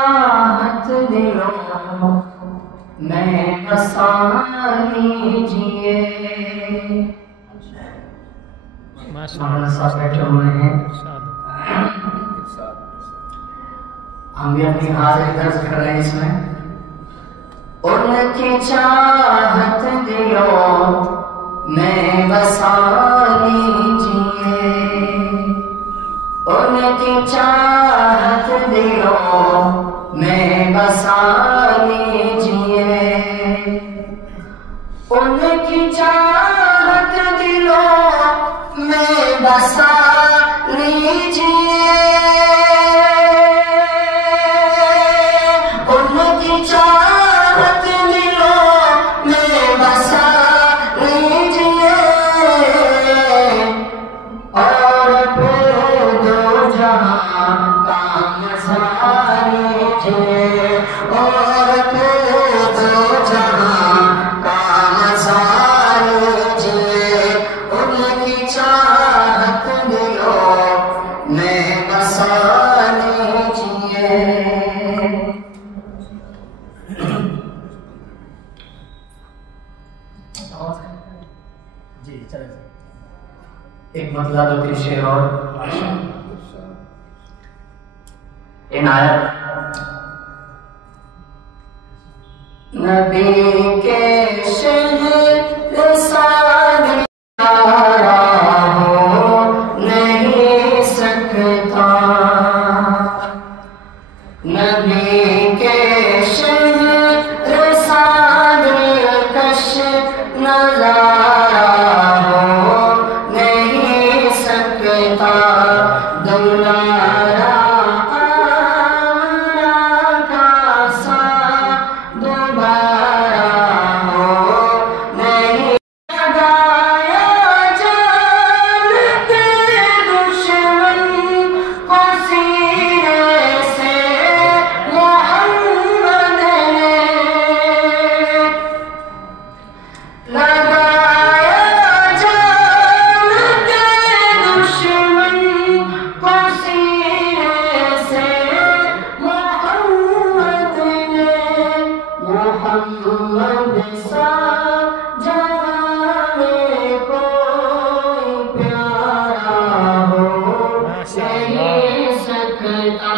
चाहत दिलों में बसा लीजिए। मौलाना साहब बैठे हुए हैं, हम भी अपनी हाजिरी दर्ज कर रहे हैं इसमें। उनकी चाहत दिलों में बसा लीजिए, उनकी चाहत दिलों में बसा लीजिए, उनकी चाहत दिलों में बसा लीजिए, उनकी चाहत दिलों में बसा लीजिए, और फिर दो जहां का मजा लीजिए, और फिर दो जहां का मजा लीजिए, उनकी चाहत दिलों में बसा लीजिए। जी चले एक मतला दो के शेर और इनायत। नबी के शहर साथ हो नहीं सकता, नबी के शहर साथ कश नजारा हो नहीं सकता, दुलारा आमना का सा दोबारा हो नहीं लगाया जान के दुश्मन को सीने से मोहम्मद ने, लगाया जान के दुश्मन को सीने से मोहम्मद ने, मोहम्मद सा जहां में कोई प्यारा हो नहीं सकता,